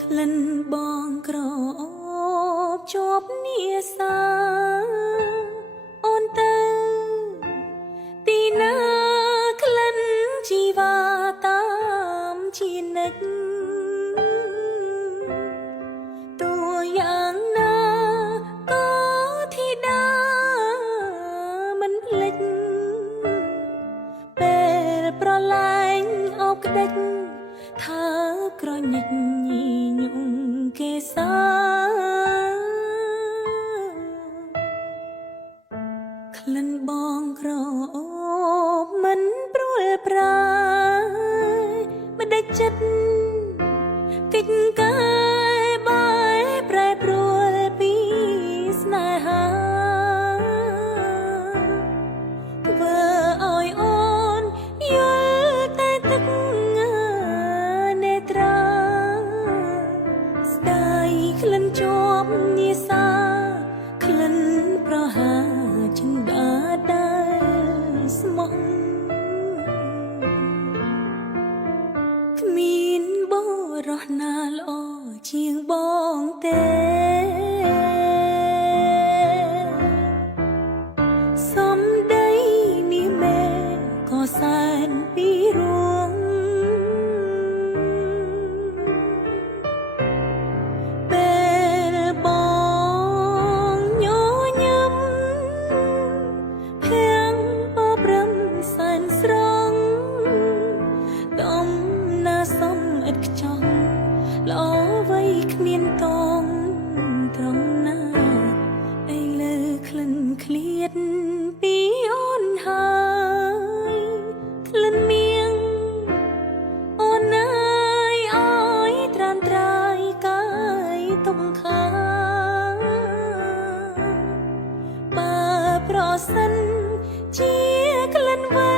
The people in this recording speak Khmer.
ក្លិនបងក្រអូបជាប់នាសាអូនទៅទីណាក្លិនជីវ៉ាតាមជានិច្ចតួយ៉ាងណាក៏ធីតាមិនភ្លេចពេលប្រឡែងអោបក្ដិចថាក្រញិចញីញងគេសាក្លិនបងក្រអូបមិនព្រួលប្រាមិនដេចចិត្តកិច្ចកាយបាយប្រែប្រួលពីស្នេហាធ្វើឲ្យអូនយល់តែទឹកនេត្រាស្ដាយក្លិនជាប់នាសាក្លិនប្រហាចិនដាដែលស្មោះគ្មានបរោះណាល្អជាងបងទេសំដីនេះមែក៏សែនពីរួងពេលបងញញឹមភាំងបប្រឹមសែនស្រងដំណាសំឥតខ្ចង់ល្អໄວគ្មានតងត្រង់ណាឯងលើក្លិនឃ្លៀតពីអូនហើយក្លិនមៀងអូនអើយអើយត្រានត្រាយកាយទុកខាបើប្រសិនជាក្លិនវែ